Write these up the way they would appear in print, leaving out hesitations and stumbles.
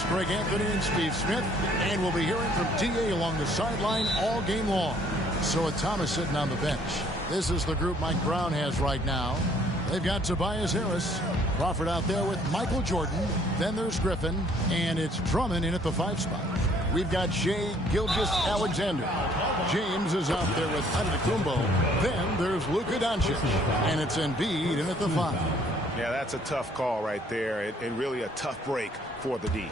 Greg Anthony and Steve Smith, and we'll be hearing from D.A. along the sideline all game long. So with Thomas sitting on the bench, this is the group Mike Brown has right now. They've got Tobias Harris, Crawford out there with Michael Jordan. Then there's Griffin, and it's Drummond in at the 5 spot. We've got Shea Gilgeous-Alexander. James is out there with Antetokounmpo. Then there's Luka Doncic, and it's Embiid in at the 5. Yeah, that's a tough call right there, and really a tough break for the D.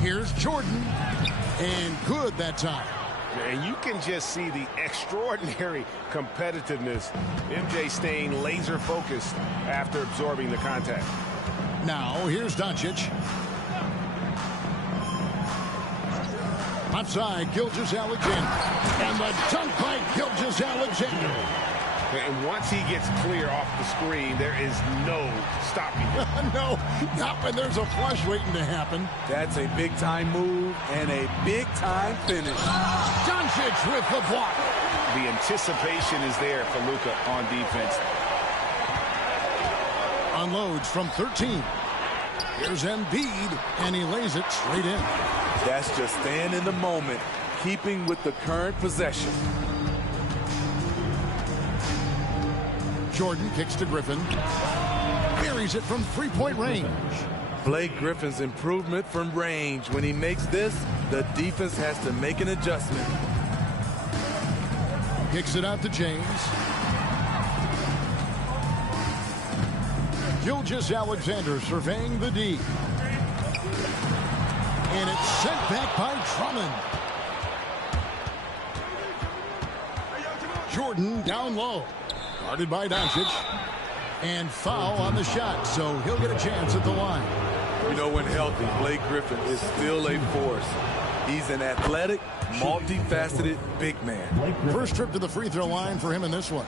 Here's Jordan, and good that time. And you can just see the extraordinary competitiveness. MJ staying laser focused after absorbing the contact. Now here's Doncic. Outside, Gilgeous-Alexander. And the dunk by Gilgeous-Alexander. And once he gets clear off the screen, there is no stopping him. No, not when there's a flush waiting to happen. That's a big-time move and a big-time finish. Doncic with the block. The anticipation is there for Luka on defense. Unloads from 13. Here's Embiid, and he lays it straight in. That's just staying in the moment, keeping with the current possession. Jordan kicks to Griffin. Buries it from three-point range. Blake Griffin's improvement from range. When he makes this, the defense has to make an adjustment. Kicks it out to James. Gilgeous-Alexander surveying the D. And it's sent back by Drummond. Jordan down low. Guarded by Doncic. And foul on the shot, so he'll get a chance at the line. You know, when healthy, Blake Griffin is still a force. He's an athletic, multifaceted big man. First trip to the free throw line for him in this one.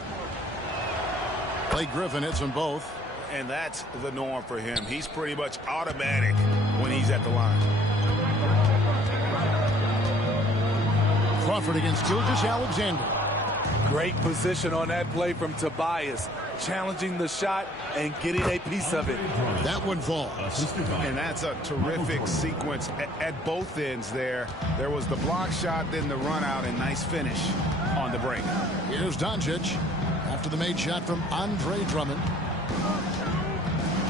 Blake Griffin hits them both. And that's the norm for him. He's pretty much automatic when he's at the line. Crawford against Gilgeous-Alexander. Great position on that play from Tobias, challenging the shot and getting a piece of it. That one falls. And that's a terrific sequence at both ends there. There was the block shot, then the run out, and nice finish on the break. Here's Doncic after the made shot from Andre Drummond.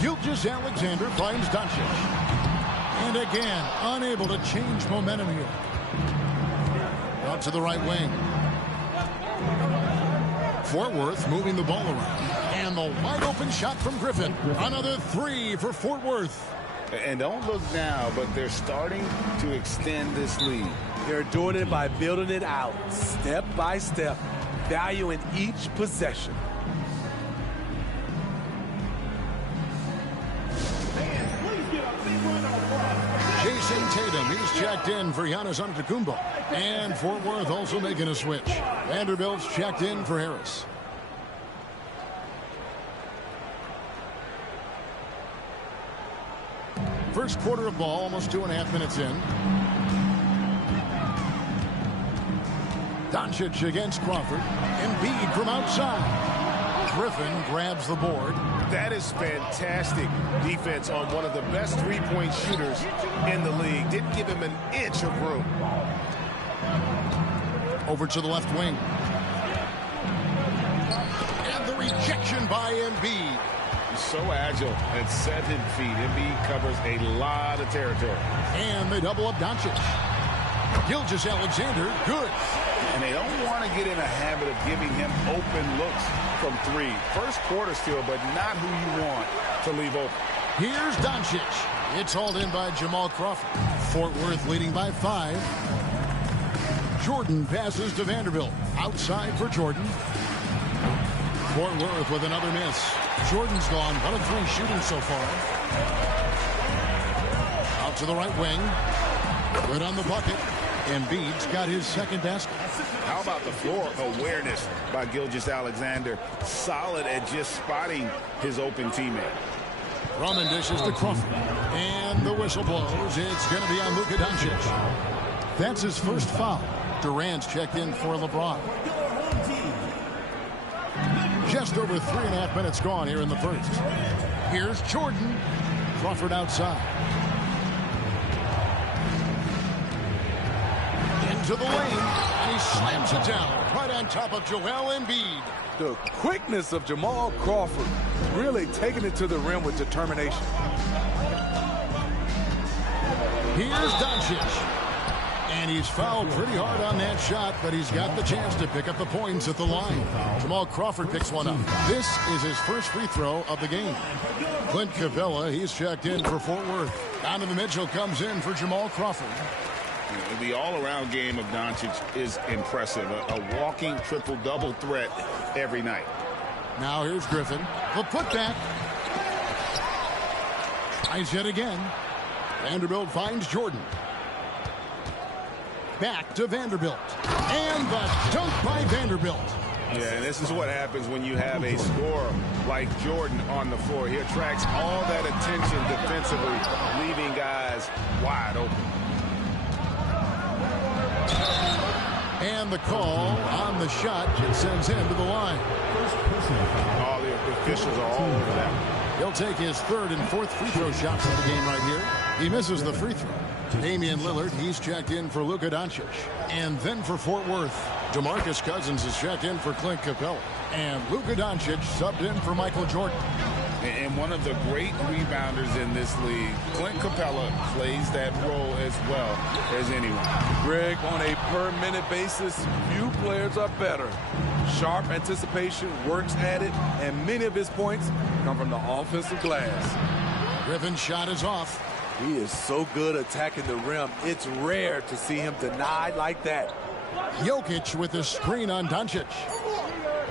Gilgeous-Alexander finds Doncic. And again, unable to change momentum here. Out to the right wing. Fort Worth moving the ball around. And the wide open shot from Griffin. Another three for Fort Worth. And don't look now, but they're starting to extend this lead. They're doing it by building it out, step by step, valuing each possession. Jason Tatum, he's checked in for Giannis Antetokounmpo. And Fort Worth also making a switch. Vanderbilt's checked in for Harris. First quarter of ball, almost 2.5 minutes in. Doncic against Crawford. Embiid from outside. Griffin grabs the board. That is fantastic defense on one of the best three-point shooters in the league. Didn't give him an inch of room. Over to the left wing. And the rejection by Embiid. He's so agile at 7 feet. Embiid covers a lot of territory. And they double up Doncic. Gilgeous-Alexander, good. And they don't want to get in a habit of giving him open looks from 3. First quarter still, but not who you want to leave open. Here's Doncic. It's hauled in by Jamal Crawford. Fort Worth leading by 5. Jordan passes to Vanderbilt. Outside for Jordan. Fort Worth with another miss. Jordan's gone 1 of 3 shooting so far. Out to the right wing. Good on the bucket. Embiid's got his second basket. How about the floor awareness by Gilgeous-Alexander? Solid at just spotting his open teammate. Drummond dishes to Crawford. And the whistle blows. It's going to be on Luka Doncic. That's his first foul. Durant's checked in for LeBron. Just over 3.5 minutes gone here in the first. Here's Jordan. Crawford outside. Into the lane, and he slams it down right on top of Joel Embiid. The quickness of Jamal Crawford, really taking it to the rim with determination. Here's Doncic. And he's fouled pretty hard on that shot, but he's got the chance to pick up the points at the line. Jamal Crawford picks one up. This is his first free throw of the game. Clint Capella, he's checked in for Fort Worth. Donovan Mitchell comes in for Jamal Crawford. The all-around game of Doncic is impressive. A walking triple-double threat every night. Now here's Griffin. The putback. Tries yet again. Vanderbilt finds Jordan. Back to Vanderbilt. And the dunk by Vanderbilt. Yeah, and this is what happens when you have a scorer like Jordan on the floor. He attracts all that attention defensively, leaving guys wide open. And the call on the shot sends him to the line. All the officials are all over that. He'll take his third and fourth free throw shots of the game right here. He misses the free throw. Damian Lillard, he's checked in for Luka Doncic. And then for Fort Worth, DeMarcus Cousins is checked in for Clint Capella. And Luka Doncic subbed in for Michael Jordan. And one of the great rebounders in this league, Clint Capella, plays that role as well as anyone. Greg, on a per-minute basis, few players are better. Sharp anticipation, works at it, and many of his points come from the offensive glass. Griffin's shot is off. He is so good attacking the rim. It's rare to see him denied like that. Jokic with the screen on Doncic.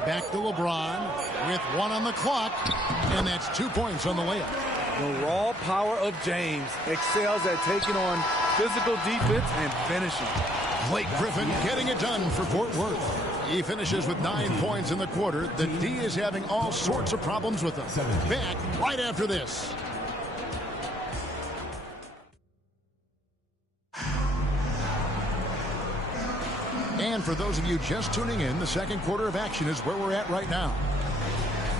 Back to LeBron with one on the clock, and that's 2 points on the layup. The raw power of James excels at taking on physical defense and finishing. Blake Griffin getting it done for Fort Worth. He finishes with 9 points in the quarter. The D is having all sorts of problems with them. Back right after this. And for those of you just tuning in, the second quarter of action is where we're at right now.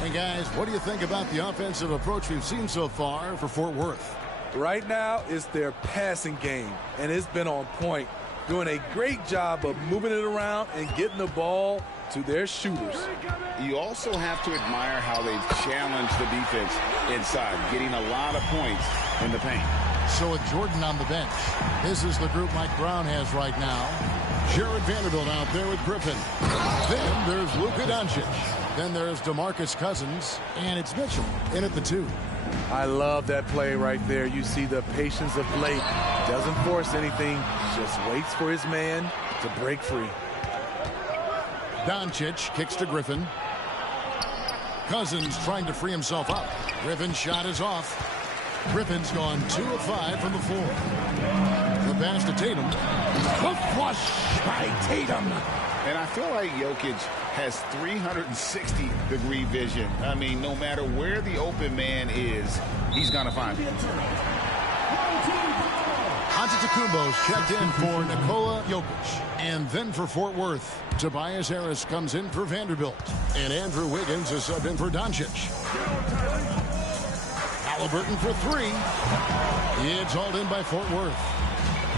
And guys, what do you think about the offensive approach we've seen so far for Fort Worth? Right now, it's their passing game, and it's been on point, doing a great job of moving it around and getting the ball to their shooters. You also have to admire how they've challenged the defense inside, getting a lot of points in the paint. So with Jordan on the bench, this is the group Mike Brown has right now. Jared Vanderbilt out there with Griffin. Then there's Luka Doncic. Then there's DeMarcus Cousins. And it's Mitchell in at the 2. I love that play right there. You see the patience of Blake. Doesn't force anything. Just waits for his man to break free. Doncic kicks to Griffin. Cousins trying to free himself up. Griffin's shot is off. Griffin's gone 2 of 5 from the floor. The pass to Tatum. The flush by Tatum. And I feel like Jokic has 360-degree vision. I mean, no matter where the open man is, he's going to find it. Antetokounmpo's checked in for Nikola Jokic. And then for Fort Worth, Tobias Harris comes in for Vanderbilt. And Andrew Wiggins is subbed in for Doncic. Halliburton for 3. It's hauled in by Fort Worth.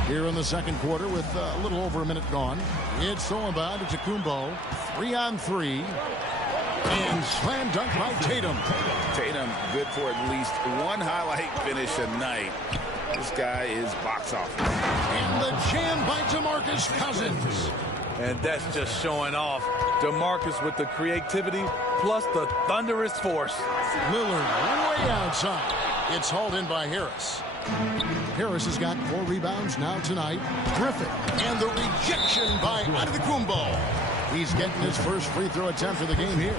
Here in the second quarter with a little over a minute gone. It's Soledad Antetokounmpo. 3-on-3. And slam dunk by Tatum. Tatum good for at least one highlight finish a night. This guy is box office. And the jam by DeMarcus Cousins. And that's just showing off. DeMarcus with the creativity plus the thunderous force. Lillard way outside. It's hauled in by Harris. Harris has got 4 rebounds now tonight. Griffin and the rejection by Antetokounmpo. He's getting his first free throw attempt of the game here.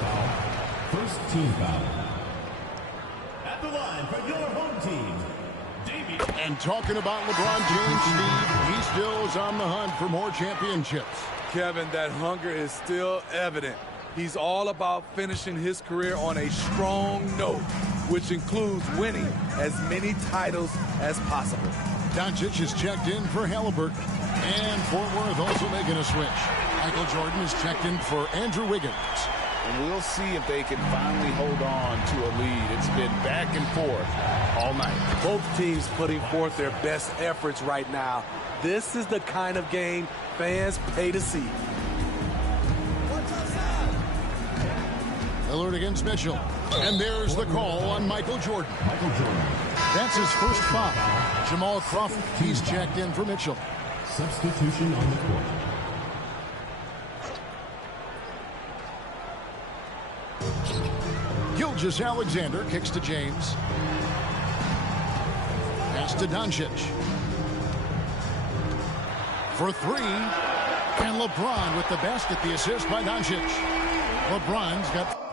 First team foul. At the line for your home team, Damian. And talking about LeBron James, Steve, he still is on the hunt for more championships. Kevin, that hunger is still evident. He's all about finishing his career on a strong note, which includes winning as many titles as possible. Doncic is checked in for Halliburton. And Fort Worth also making a switch. Michael Jordan is checked in for Andrew Wiggins. And we'll see if they can finally hold on to a lead. It's been back and forth all night. Both teams putting forth their best efforts right now. This is the kind of game fans pay to see. Lillard against Mitchell. And there's the call on Michael Jordan. That's his first foul. Jamal Crawford, he's checked in for Mitchell. Substitution on the court. Gilgeous-Alexander kicks to James. Pass to Doncic. For three. And LeBron with the basket, the assist by Doncic. LeBron's got...